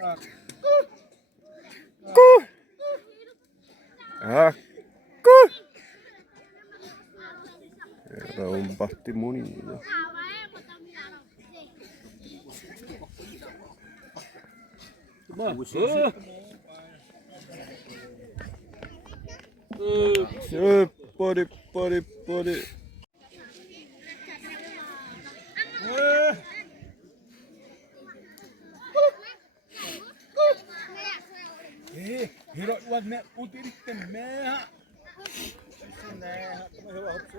Aku. Aku. Era un bastimonino. Pode, pode, pode. Hirot wag na utirik meha. Neha, kami hawa hapso.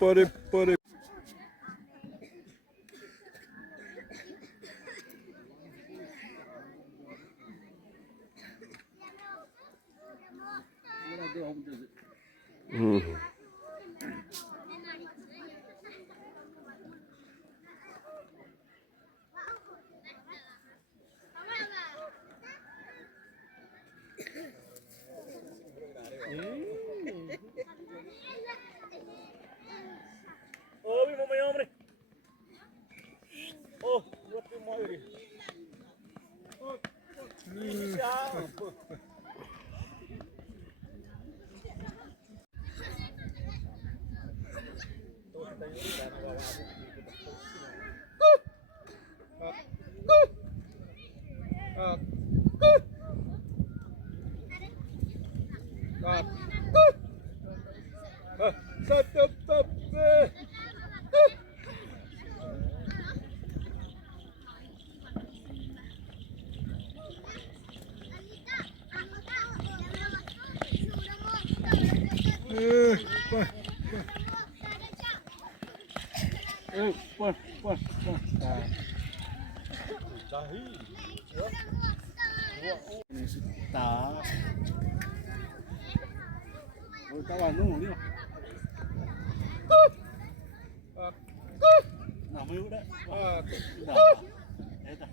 Pode, pode. Oh, mi mamá, hombre. Oh, yo te muero. Tá. Vou dar uma num ali, ó. Não, mas eu não. Eita.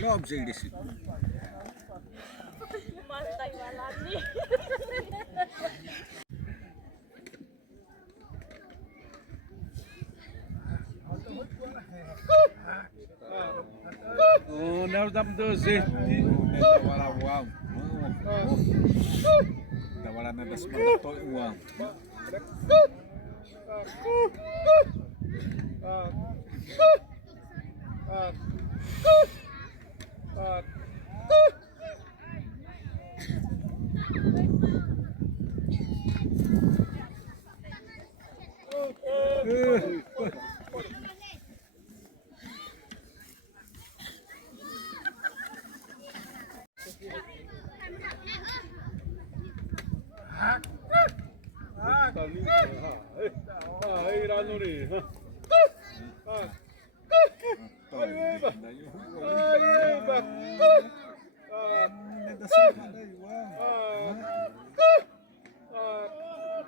Log say this. Oh, nós damos 12. Wala na das mga uang.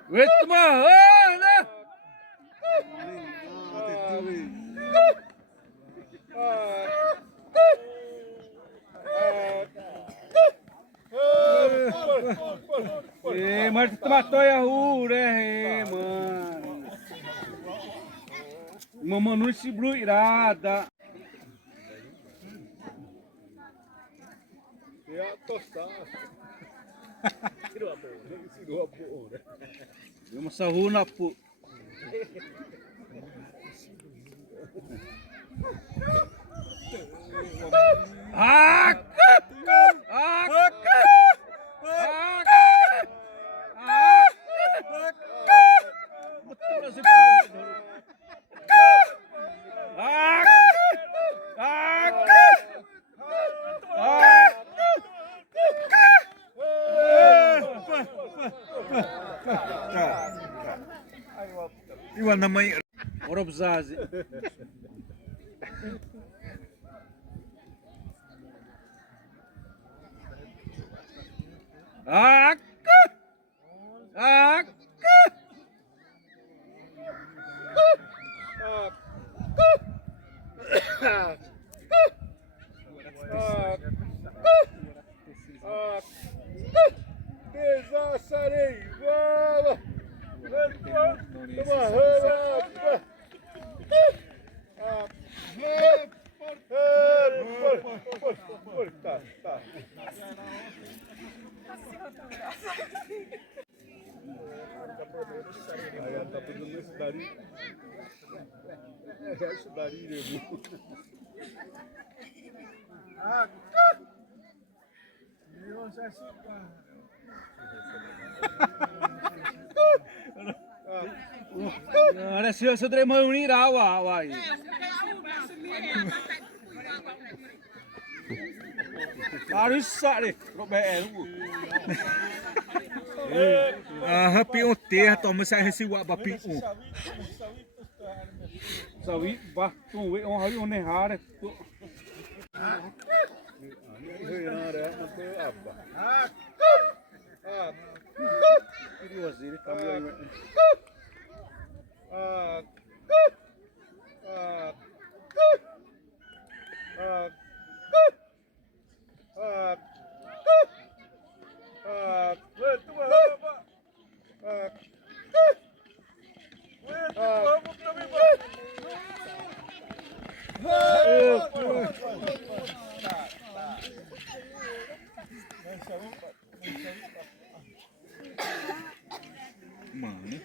Wait mo! Mas matou a rua, mano. Mamãe não se bluirada. Ya tostada. Eu uma sarruna, pô. Tuan namanya Rob Zazi. Aku. Aku. Desasarei, vamos! Tá. Aí tá fazendo isso daí. É isso daí, nego. Ada siapa terima ini rawa awai. Harus sak deh, Rob BL. Happy on terra, toma sai resi wa bapi on. Sawi bah tu we on hari on har. Ini wazir kamu. Mana?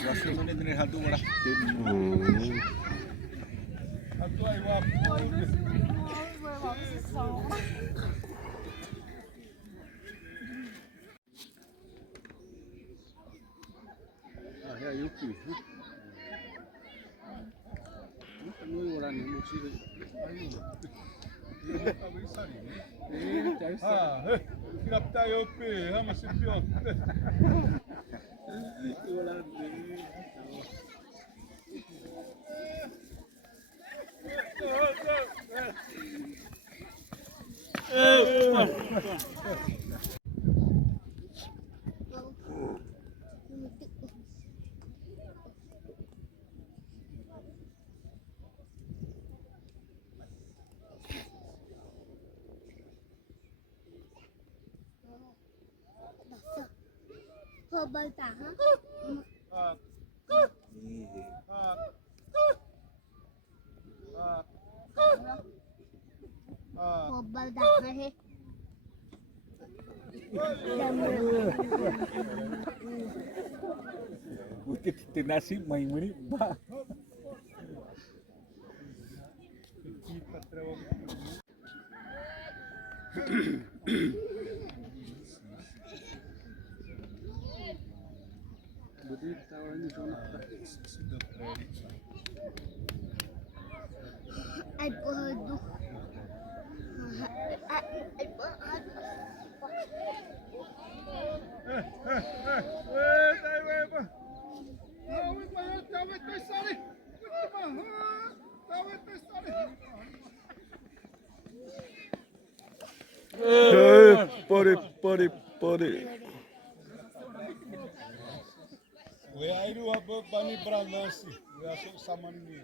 Masih mana ni hadu orang. Hadu ai wap. Ya Yuki. Noi orang ni mesti. Captar eu ama se pior. Herbal tahan. Herbal tahan he. Kita nasi main ni bah. Jadi tawarnya sana. Ay pohado. Ay pohado. Pode. Gue airu apa bani branasi. Gue asal sama ini.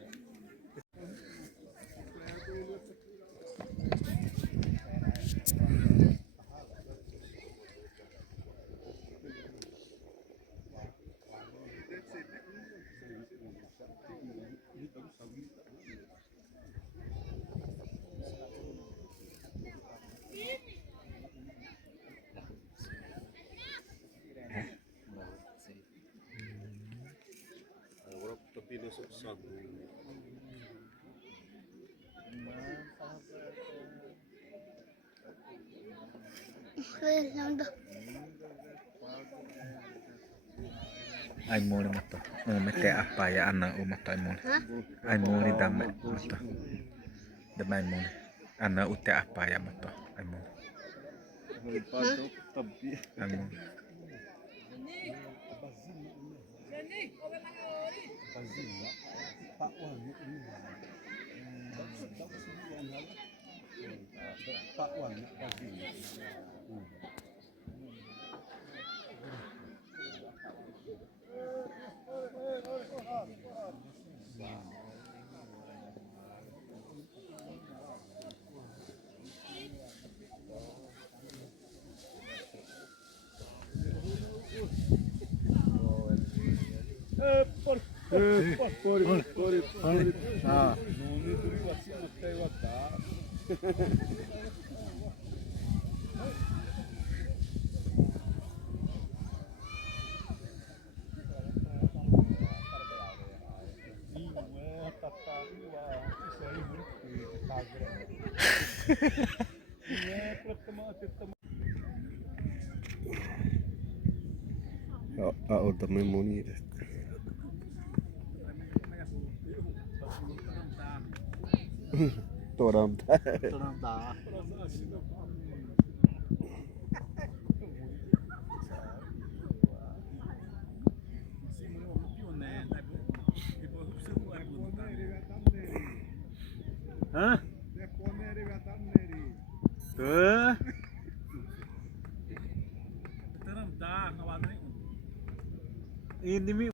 Agora tá pedindo subsado. Wait lang daw. Ai muli matto. No mette appa ya anna umatto ai muli. Hah? Ai muli damme matto. Damme ai muli. Anna utte appa ya matto. Ai muli. Ai muli. Pak Wan, pagi. Por. Ah. Nome duri wasi matai wata. Também monida. Toram tá. Hah? Ini mi.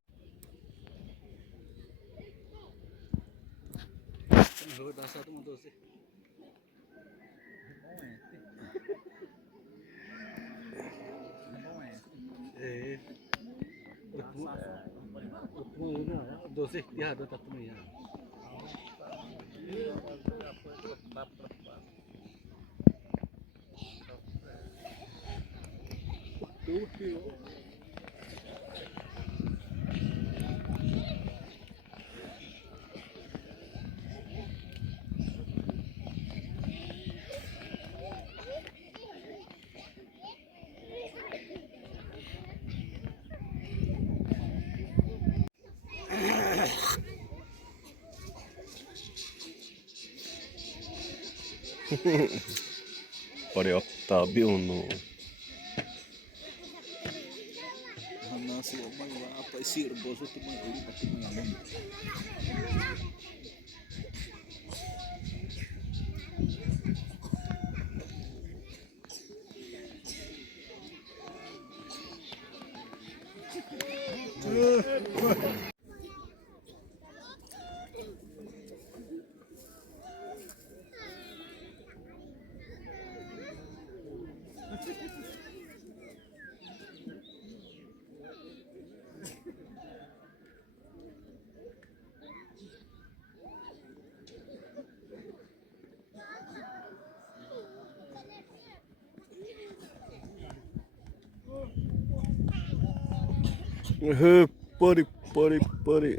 Dosis dia ada tak ya. Pari ottaa biunu. Hanna si omai wa apa isir bosu tu mai uli pati mai. Pari.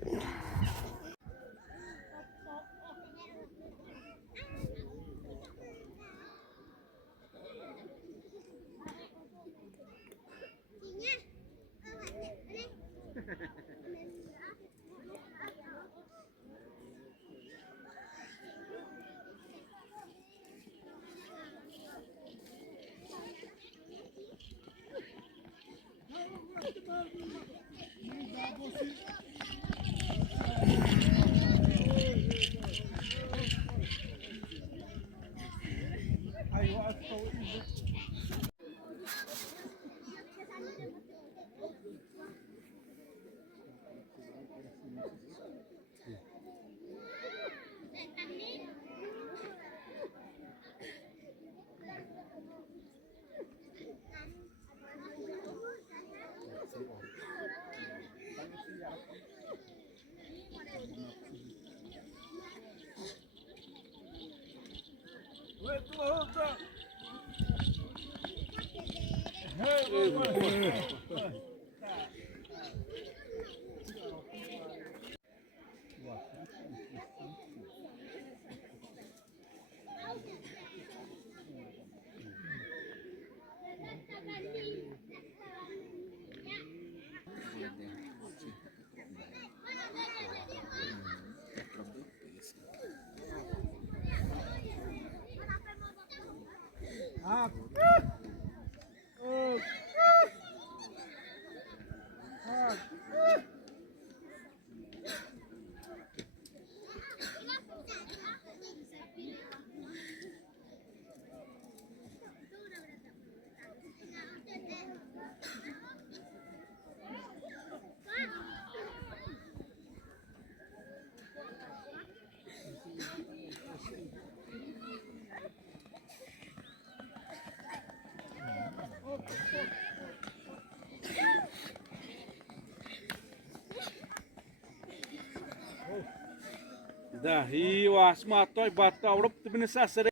Dahi wasma toy bata urap tibin sasare.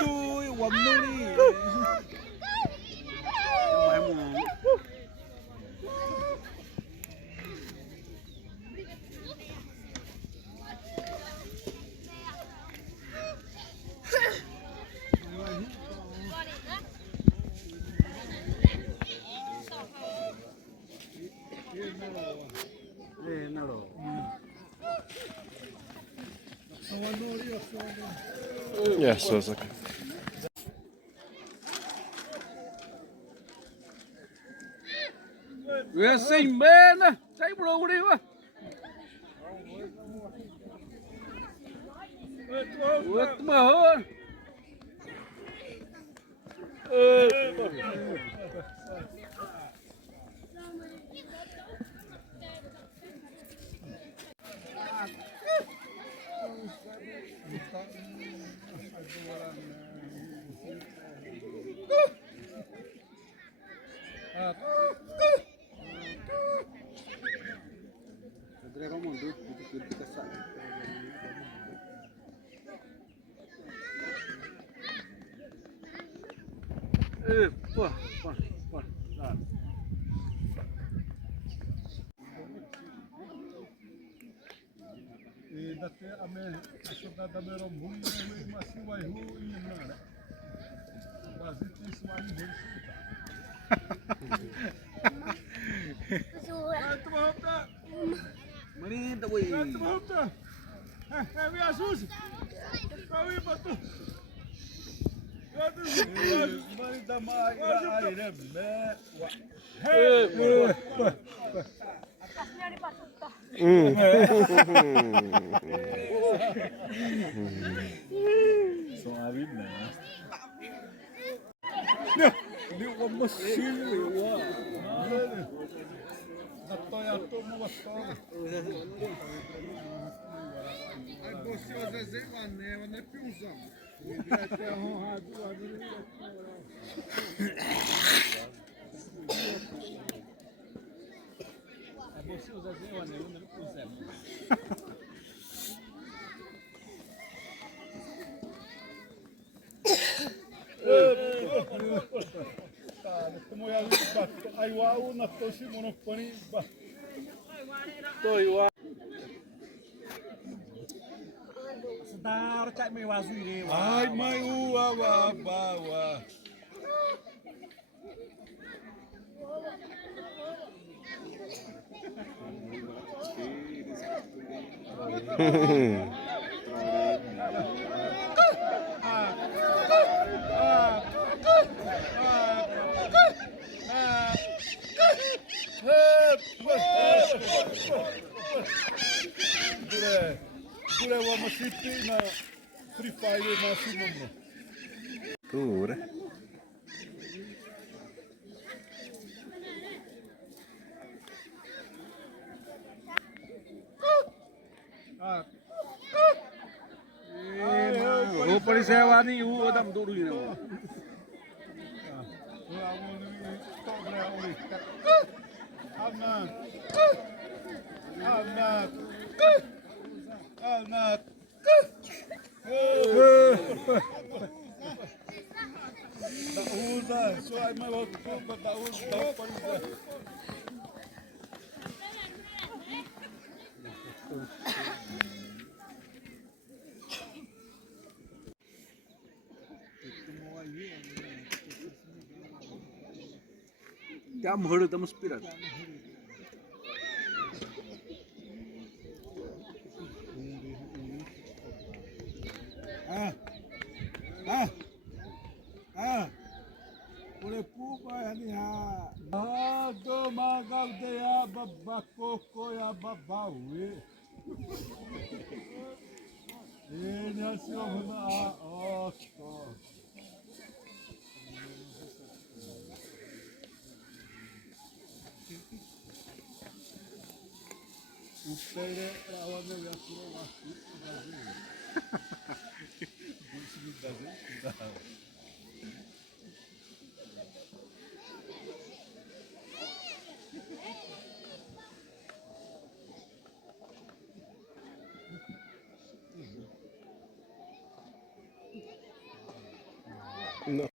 Tôi quầm luôn đi. Yeah, so it's like Gue sing ben, saya bro đi quá. Quất mà hơn. Wah, wah, wah. Nah. dati ame sudah da mero mui masih waihu ini mana. Bazit ini semua ini bersih. Tuh apa? Mani tak boleh. Tuh apa? Biar sus. Kau ini betul. Mari damai air Soalnya ni orang mesin ni wah. Nato ya tu mau wastor. Ai você o Zezé Mané piuzão. Vai ter honrado ali. Você o Zezé Mané não piuzão. Como ya ay wow na to si monoponi ba. Tôi wa. Sedar cak mewah zuri. Ay mai wa. Dure wa masiti na Free Fire masih mono. Tur. Lo perisewa ni u adam dulu ni. Anak. Tak usah, soal mai waktu tak usah pergi. Dia mehur tam spirat. Oleh pupa yani ha. Do magal de ya babako ko ya babawe. Ini hasil mana osto. Upere awane ya suro masuk Brazil. Brazil. No.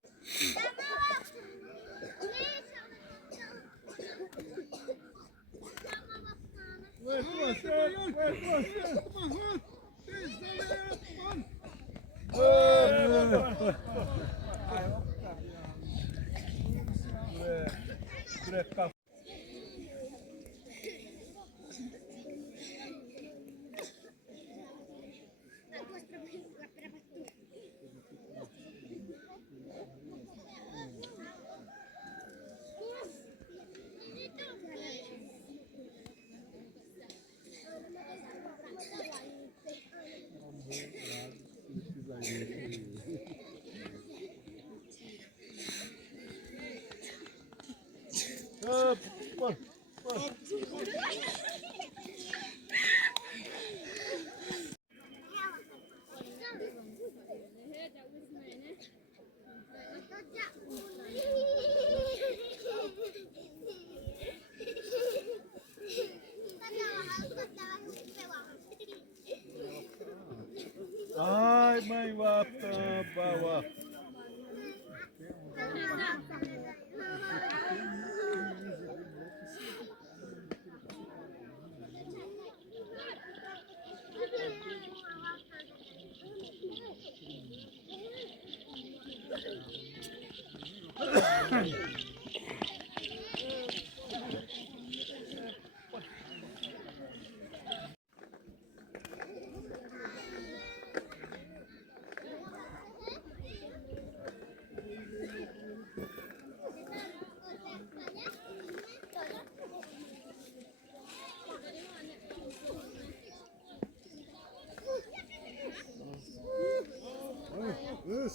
Ai, mãe, wata bawa.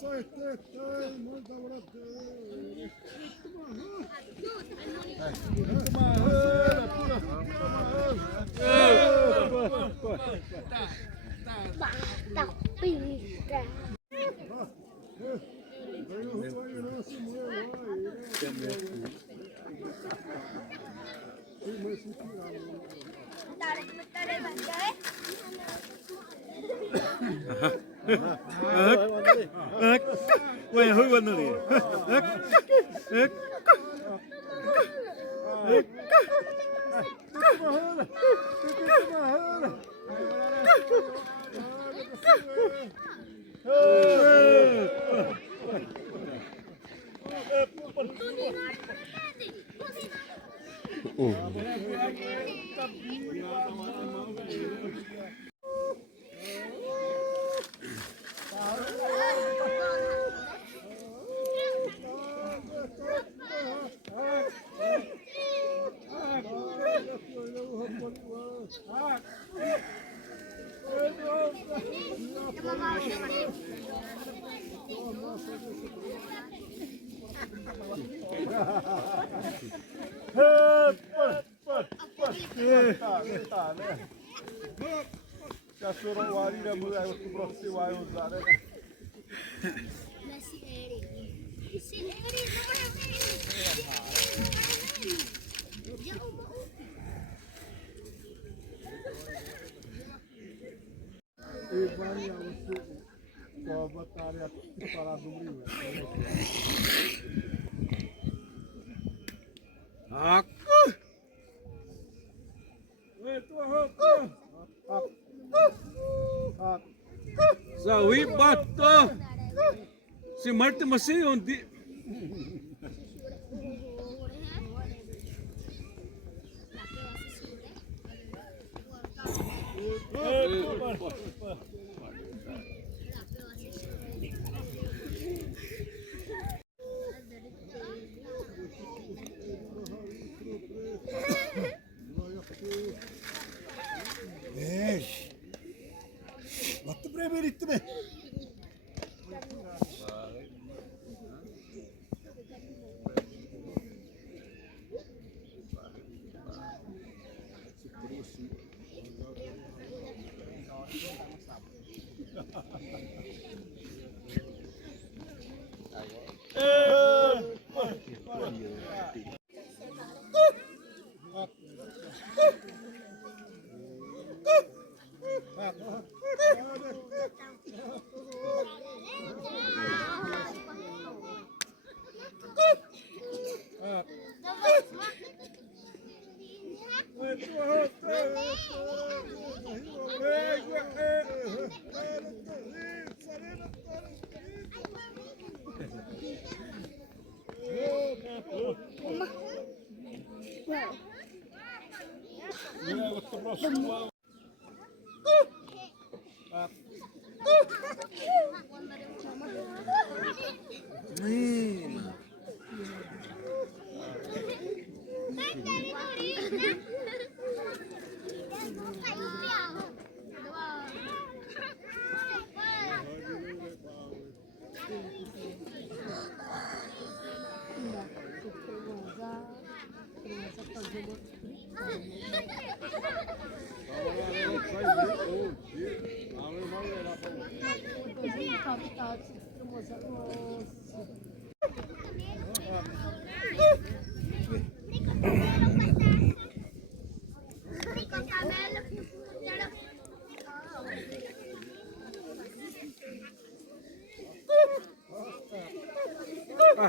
Sai tetai, manda brother. Bata pinta. Quay hơi bên này. Já foram o Ari da mulher, o próximo se vai usar, né? E vai a você, só botar a parar do rio. Zawi bata. Si Marti masih undi. Battı buraya böyle itti mi?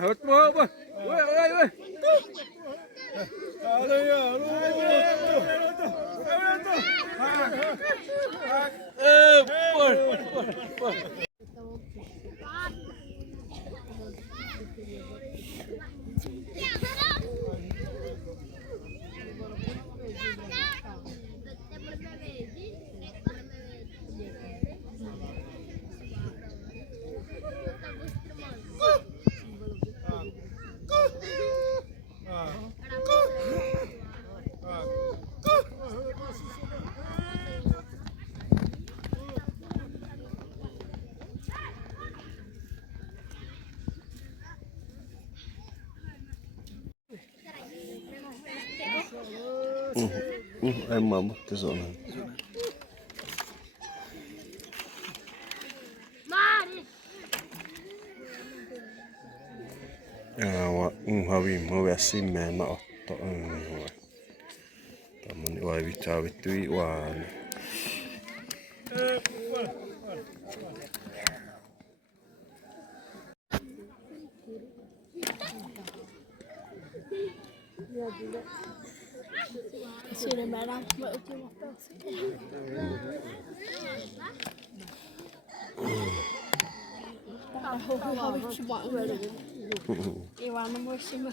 Hot mo ba? Woi. Em mà mất cái rồi này. Havi mau assim me na to taman wa vita vitui wa Sini merah, mau cuma Aku cuma Iwan musim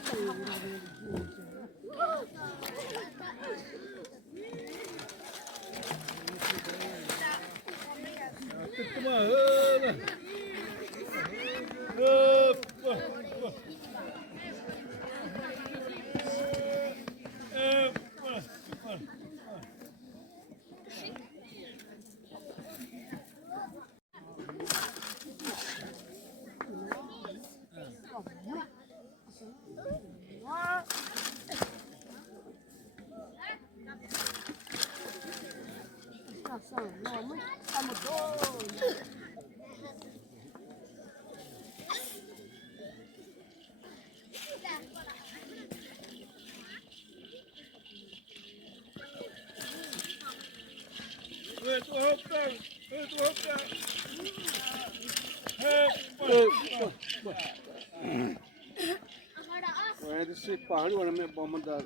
Esse pahari वाला में बमन दाल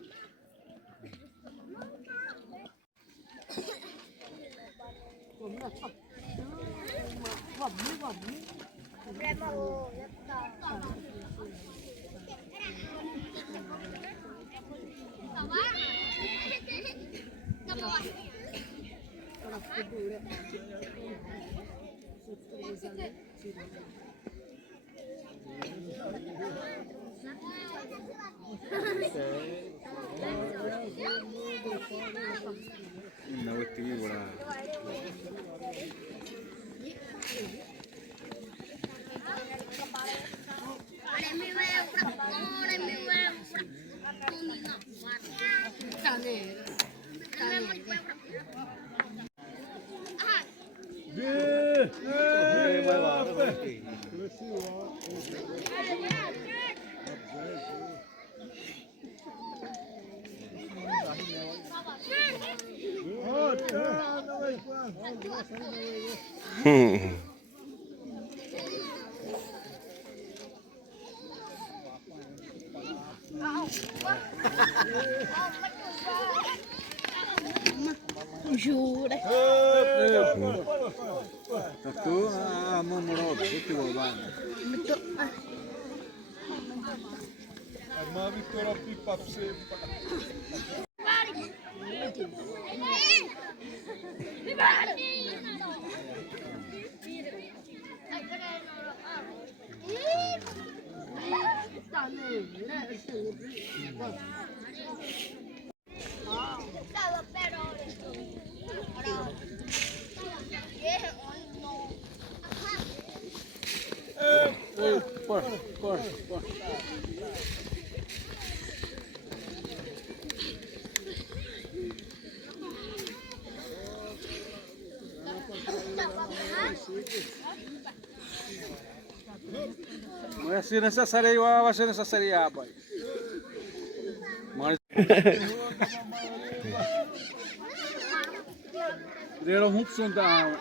Jura. Satu, mau merot itu bang. Betul. Ma Victoria pipa sempre. Por. Masih necessary wa masih necessary apa? Mas Deram muito sondar.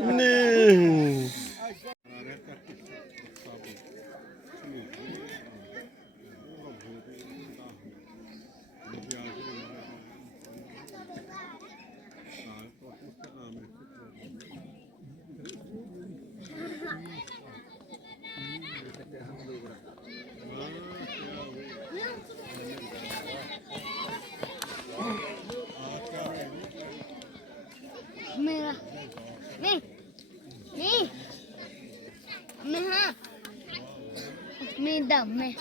Nih. Mira. Nih. Nih. Mira. Mira, me.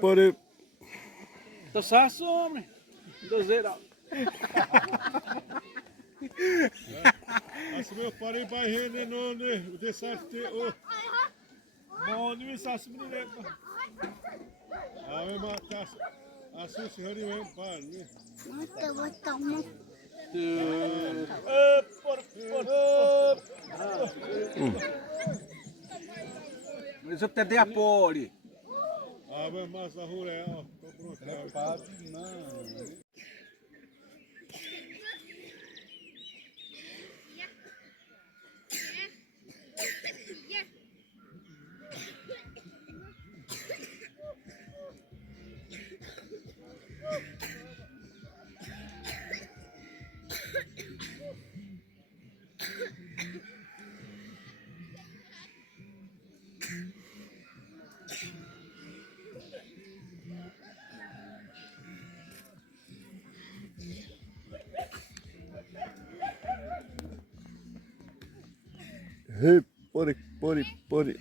Pare. Tá saço, homem. Dozeira. Assim meu pai vai render no desarte o bom de sas menina. Ave matas. Assim se hori vem pai, né? Mas eu te dei a pole. Ave mas a rua é, ó, tô pronto. Não. Pare. Pare. Pare.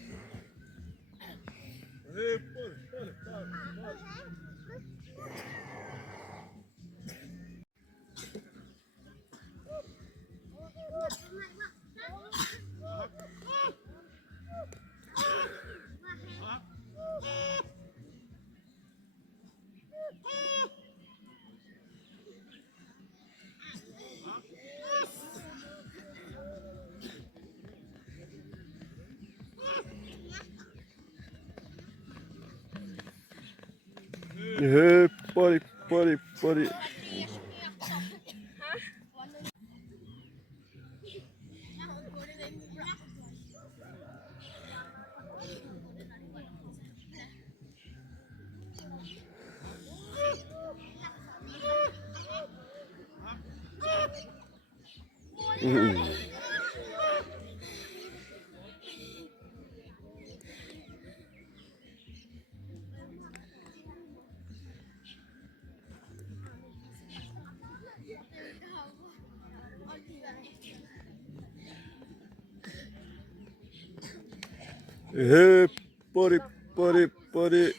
Pare.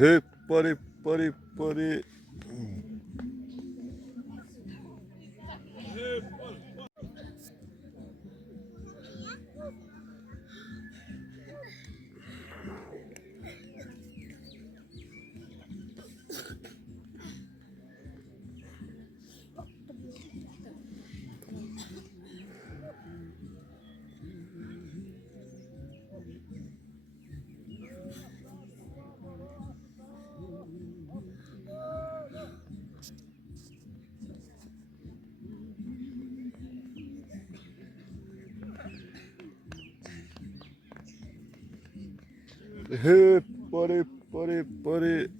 Hey, pare, pare, pare. Hey, pare, pare, pare.